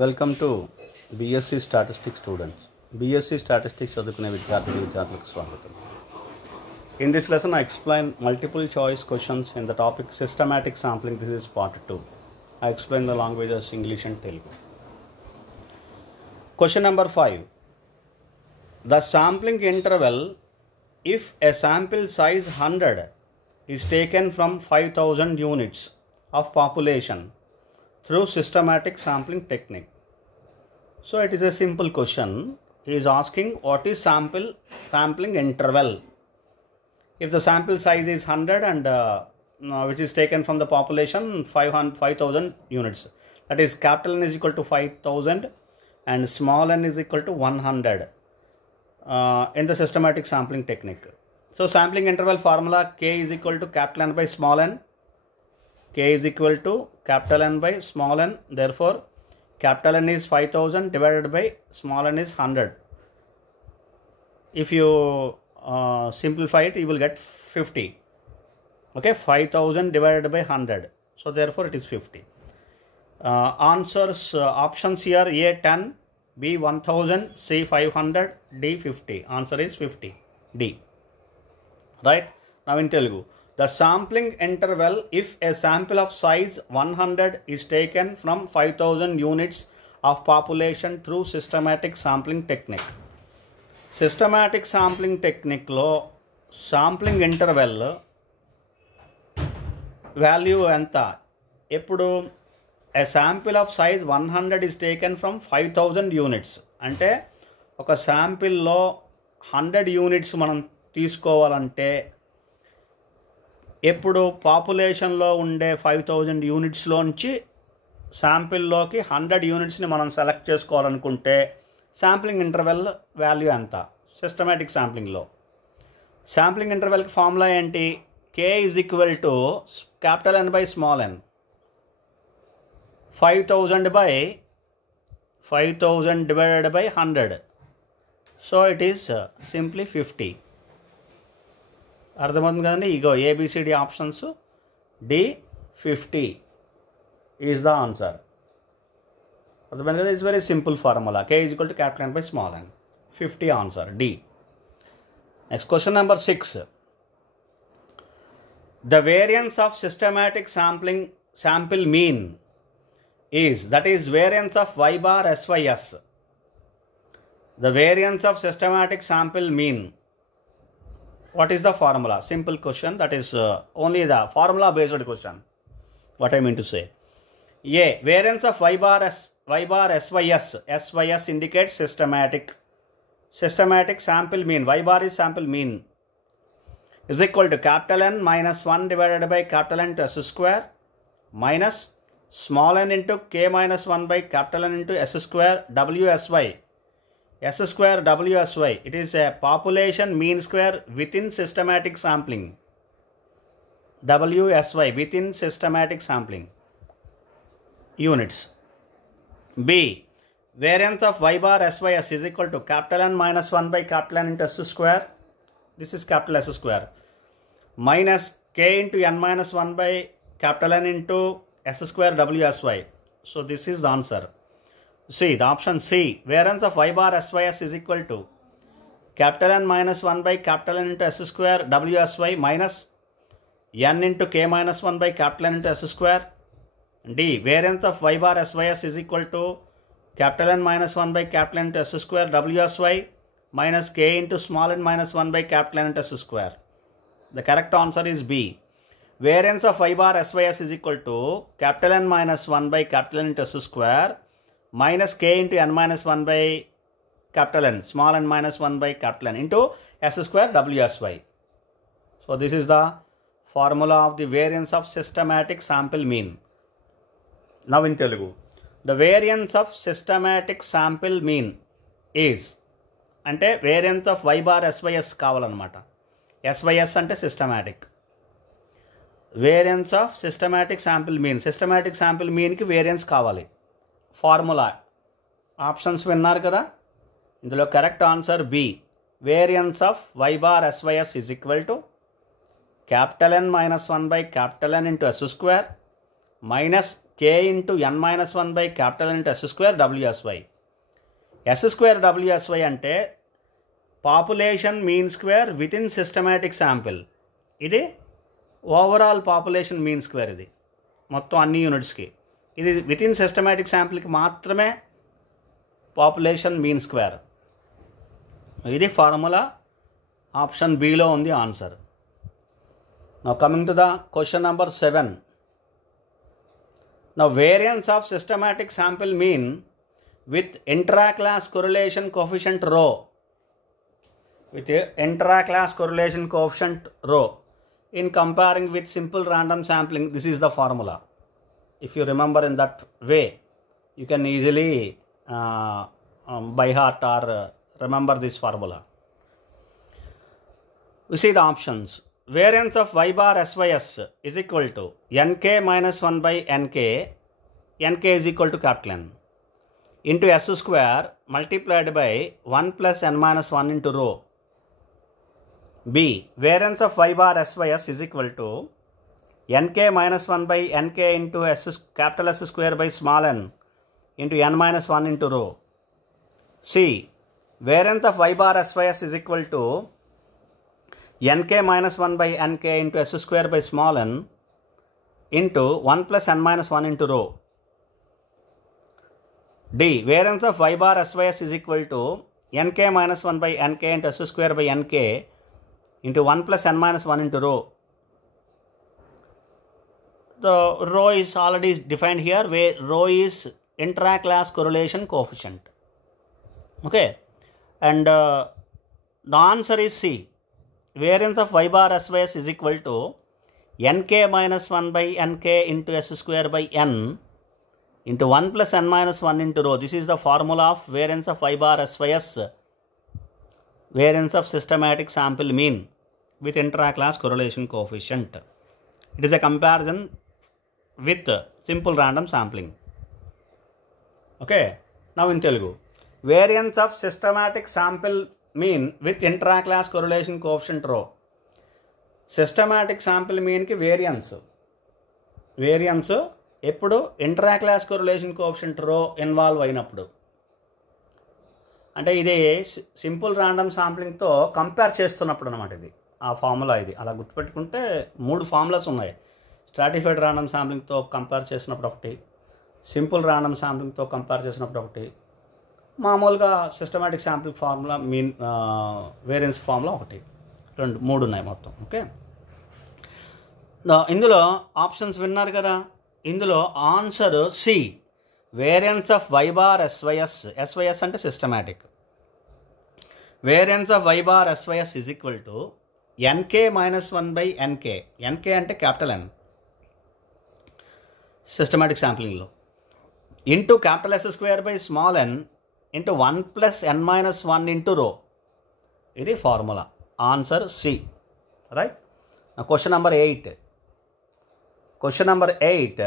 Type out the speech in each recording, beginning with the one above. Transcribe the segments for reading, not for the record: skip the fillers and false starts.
Welcome to BSc statistics students. BSc statistics చదువుకునే విద్యార్థులకు స్వాగతం. In this lesson, I explain multiple choice questions in the topic systematic sampling. This is part 2. I explain the languages English and Telugu. Question number 5. The sampling interval, if a sample size 100 is taken from 5000 units of population through systematic sampling technique. So it is a simple question. He is asking what is sampling interval. If the sample size is 100 and which is taken from the population 5000 units, that is capital N is equal to 5000 and small n is equal to 100 in the systematic sampling technique. So sampling interval formula K is equal to capital N by small n. K is equal to capital N by small n. Therefore, capital N is 5000 divided by small n is 100. If you simplify it, you will get 50. Okay, 5000 divided by 100. So therefore, it is 50. Answers options here: A 10, B 1000, C 500, D 50. Answer is 50. D. Right? Now in Telugu. The sampling interval, if a sample of size 100 is taken from 5000 units of population through systematic sampling technique. Systematic sampling technique lo sampling interval value enta eppudu a sample of size 100 is taken from 5000 units ante oka sample lo 100 units మనం తీసుకోవాలంటే ఎప్పుడు పాపులేషన్లో ఉండే 5000 యూనిట్స్లోంచి శాంపిల్లోకి 100 యూనిట్స్ని మనం select చేసుకోవాలనుకుంటే శాంప్లింగ్ ఇంటర్వెల్ వాల్యూ ఎంత? సిస్టమేటిక్ శాంప్లింగ్లో శాంప్లింగ్ ఇంటర్వెల్కి ఫార్ములా ఏంటి? K is equal to capital N by small n. 5000 divided by 100. So it is simply 50. అర్థమవుతుంది కదండి. ఇగో A B C D options, D 50 is the answer. అర్థమైంది కదా. It's very simple formula. K is equal to capital N by small n. 50 answer, D. Next question number 6. The variance of systematic sample mean is, that is variance of y bar SYS. The variance of systematic sample mean. What is the formula? Simple question. That is only the formula based question. What I mean to say. A. Variance of y bar SYS. SYS indicates systematic sample mean. Y bar is sample mean. Is equal to capital N minus 1 divided by capital N to S square minus small n into K minus 1 by capital N into S square WSY. S square WSY. It is a population mean square within systematic sampling. WSY within systematic sampling units. B. Variance of y bar SYS is equal to capital N minus 1 by capital N into S square. This is capital S square. Minus K into N minus 1 by capital N into S square WSY. So this is the answer. C, the option C, variance of y bar SYS is equal to capital N minus 1 by capital N into S square WSY minus N into K minus 1 by capital N into S square. D, variance of y bar SYS is equal to capital N minus 1 by capital N into S square WSY minus K into small n minus 1 by capital N into S square. The correct answer is B. Variance of y bar SYS is equal to capital N minus 1 by capital N into S square minus K into N minus 1 by capital N, small n minus 1 by capital N into S square WSY. So this is the formula of the variance of systematic sample mean. Now in Telugu. The variance of systematic sample mean is, అంటే variance of y bar SYS కావాలన్నమాట. SYS అంటే systematic. Variance of systematic sample mean. Systematic sample మీన్కి variance కావాలి. Formula options విన్నారు కదా. ఇందులో correct answer B. Variance of y bar SYS is equal to capital N minus 1 by capital N into S square minus k into n minus 1 by capital N into s square WSY. S square WSY అంటే population mean square within systematic sample. ఇది overall population mean square. ఇది మొత్తం అన్ని యూనిట్స్కి. ఇది with in systematic శాంపిల్కి మాత్రమే population mean square. ఇది ఫార్ములా. ఆప్షన్ బిలో ఉంది answer. Now coming to the question number 7. Now variance of systematic sample mean with intra-class correlation coefficient rho. With intra-class correlation coefficient rho in comparing with simple random sampling, this is the formula. If you remember in that way, you can easily by heart or remember this formula. We see the options. Variance of y bar SYS is equal to nk minus 1 by nk. Nk is equal to capital N into s square multiplied by 1 plus n minus 1 into rho. B. Variance of y bar SYS is equal to nk minus 1 by nk into capital S square by small n into n minus 1 into rho. C. Variance of y bar SYS is equal to nk minus 1 by nk into s square by small n into 1 plus n minus 1 into rho. D. Variance of y bar SYS is equal to nk minus 1 by nk into s square by nk into 1 plus n minus 1 into rho. The rho is already defined here, where rho is intra-class correlation coefficient. Okay, and the answer is C. Variance of y bar SYS is equal to nk minus 1 by nk into s square by n into 1 plus n minus 1 into rho. This is the formula of variance of y bar SYS, variance of systematic sample mean with intra-class correlation coefficient. It is a comparison with simple random sampling. Okay, now in Telugu. Variance of systematic sample mean with intra-class correlation coefficient rho. Systematic sample mean ki variance ఎప్పుడు intra class correlation coefficient రో ఇన్వాల్వ్ అయినప్పుడు. అంటే ఇది simple random శాంప్లింగ్తో కంపేర్ చేస్తున్నప్పుడు అనమాట. ఇది ఆ ఫార్ములా. ఇది అలా గుర్తుపెట్టుకుంటే 3 ఫార్ములాస్ ఉన్నాయి. స్ట్రాటిఫైడ్ ర్యాండమ్ శాంప్లింగ్తో కంపేర్ చేసినప్పుడు ఒకటి, సింపుల్ ర్యాండమ్ శాంప్లింగ్తో కంపేర్ చేసినప్పుడు ఒకటి, మామూలుగా systematic sampling formula mean variance formula ఒకటి, 3 ఉన్నాయి మొత్తం. ఓకే, ఇందులో ఆప్షన్స్ విన్నారు కదా. ఇందులో answer C. Variance of y bar SYS. SYS అంటే systematic. Variance of y bar SYS is equal to nk minus 1 by nk. nk అంటే క్యాపిటల్ N సిస్టమాటిక్ శాంప్లింగ్లో, into capital S square by small n into 1 plus n minus 1 into rho. ఇది formula. Answer C. Right. Question number 8. Question number 8.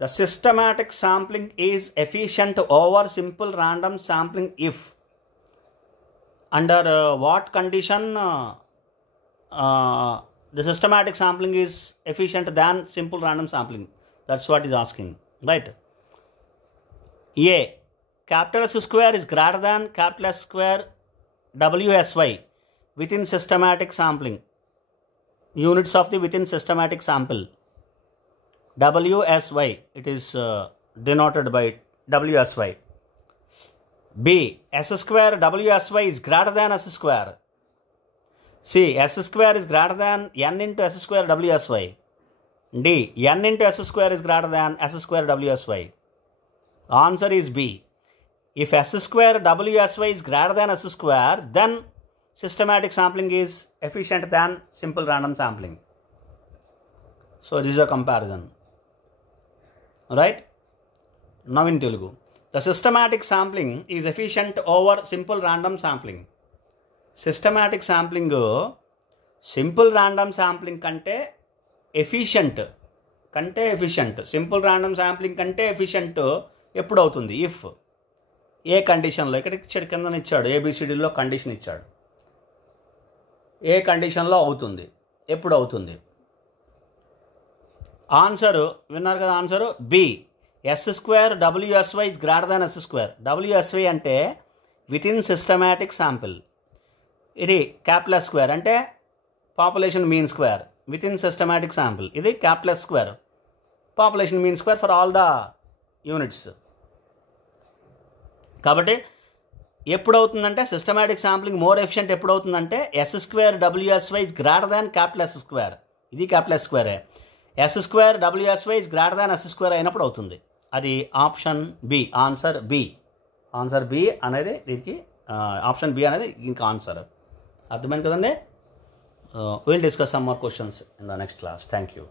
The systematic sampling is efficient over simple random sampling if under what condition the systematic sampling is efficient than simple random sampling. That's what is asking, right? A. Capital S square is greater than capital S square WSY within systematic sampling. Units of the within systematic sample. WSY, it is denoted by WSY. B. S square WSY is greater than S square. C. S square is greater than n into S square WSY. D. n into S square is greater than S square WSY. Answer is B. If S square WSY is greater than S square, then systematic sampling is efficient than simple random sampling. So this is a comparison. Right? Now in Telugu. The systematic sampling is efficient over simple random sampling. Systematic sampling simple random sampling కంటే efficient. Simple random sampling కంటే ఎఫిషియంట్ ఎప్పుడు అవుతుంది? ఇఫ్ ఏ కండిషన్లో, ఇక్కడ ఇచ్చాడు, కింద ఇచ్చాడు, ఏబిసిడిలో కండిషన్ ఇచ్చాడు. ఏ కండిషన్లో అవుతుంది, ఎప్పుడు అవుతుంది? ఆన్సరు విన్నారు కదా, answer B. S square WSY is greater than S square. WSY అంటే విత్ ఇన్ సిస్టమాటిక్ శాంపిల్. ఇది క్యాపిటల్ స్క్వేర్ అంటే population mean square within systematic sample. ఇది capital square population mean square for all the units. కాబట్టి ఎప్పుడవుతుందంటే systematic sampling more efficient ఎప్పుడవుతుందంటే S square WSY is greater than capital S square. ఇది capital S స్క్వేరే. S square WSY is greater than S square అయినప్పుడు అవుతుంది. అది option B, answer B. Answer B అనేది దీనికి ఆప్షన్ బి అనేది ఇంకా ఆన్సర్. అర్థమైంది కదండి. Will discuss some more questions in the next class. Thank you.